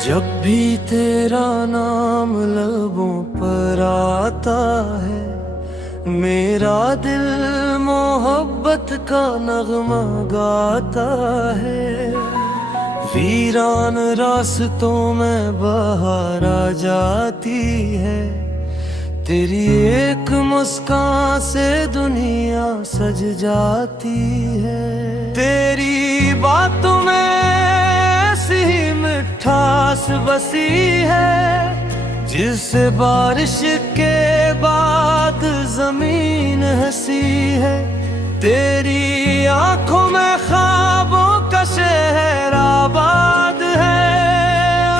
जब भी तेरा नाम लबों पर आता है, मेरा दिल मोहब्बत का नगमा गाता है। वीरान रास्तों में बहार आ जाती है, तेरी एक मुस्कान से दुनिया सज जाती है। तेरी बातों में ऐसी ही मिठास बसी है, जिससे बारिश के बाद जमीन हंसी है। तेरी आंखों में ख्वाबों का शहर आबाद है,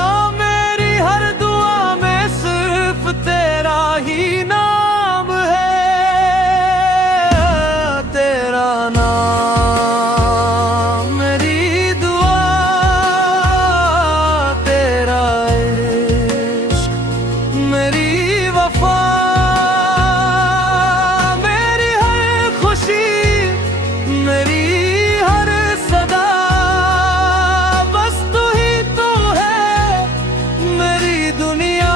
और मेरी हर दुआ में सिर्फ तेरा ही नाम है। तेरा नाम मेरी दुआ, तेरा इश्क मेरी वफा, मेरी हर खुशी मेरी हर सदा, बस तू ही तो है मेरी दुनिया।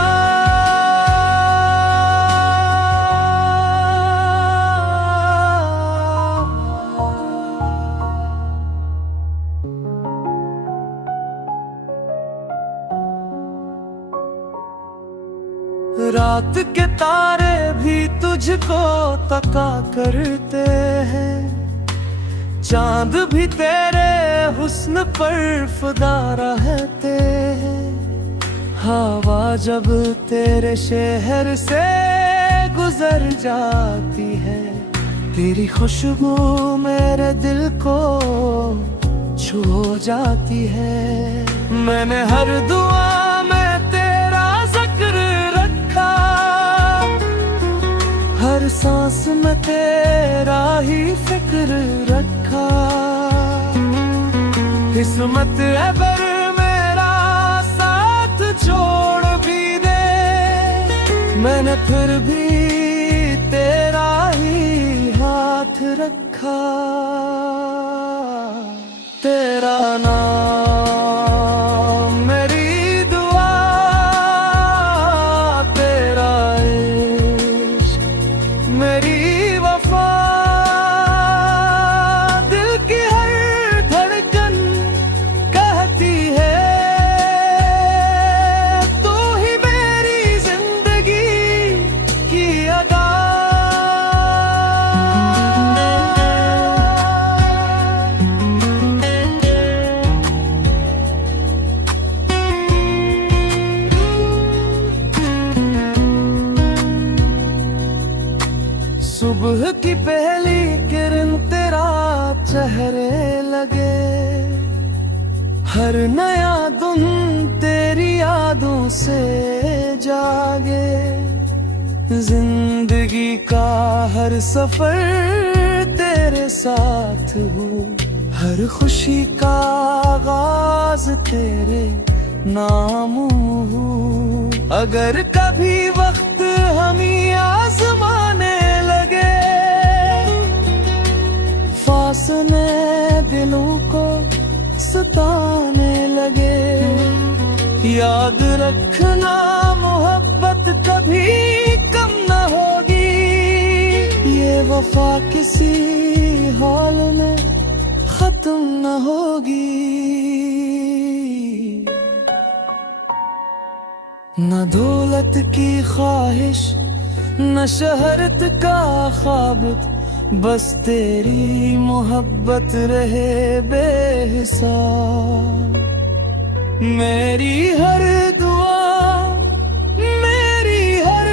रात के तारे भी तुझको तका करते हैं, चांद भी तेरे हुस्न पर फिदा रहते हैं। हवा जब तेरे शहर से गुजर जाती है, तेरी खुशबू मेरे दिल को छू जाती है। मैंने हर दुआ में तेरा जिक्र रखा, हर सांस में तेरा ही फिक्र रखा। किस्मत अगर मेरा साथ छोड़ भी दे, मैंने फिर भी तेरा ही हाथ रखा। तेरा नाम मेरी दुआ, तेरा इश्क मेरी वफा, दिल की हर धड़कन कहती है, तू ही मेरी जिंदगी की अदा। सुबह की पहली किरण तेरा चेहरे लगे, हर नया दिन तेरी यादों से जागे। जिंदगी का हर सफर तेरे साथ हूँ, हर खुशी का आगाज तेरे नाम हूँ। अगर कभी वक्त हमें आजमाने लगे, फासले दिलों को सताने लगे, याद रखना मोहब्बत कभी कम न होगी। ये वफा किसी हाल में खत्म न होगी। न दौलत की ख्वाहिश न शहरत का ख्वाब, बस तेरी मोहब्बत रहे बेहिसाब। मेरी हर दुआ मेरी हर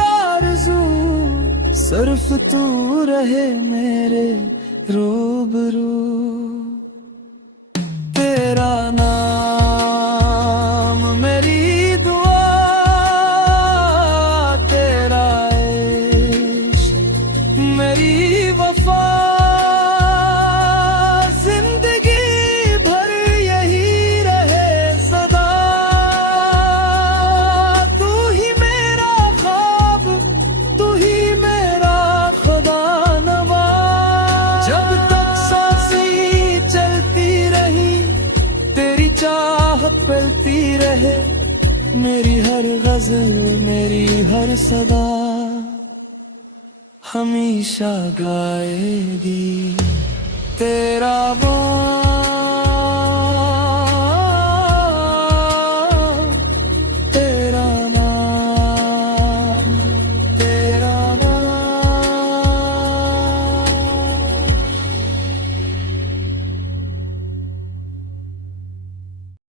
आरज़ू, सिर्फ तू रहे मेरे रूबरू। तेरा नाम मेरी दुआ, तेरा इश्क मेरी वफा, जिंदगी भर यही रहे सदा। तू ही मेरा ख्वाब, तू ही मेरा खुदा नवा। जब तक सांसें चलती रही, तेरी चाहत पलती रहे मेरी हर गजल, मेरी हर सदा हमेशा गाएगी तेरा वो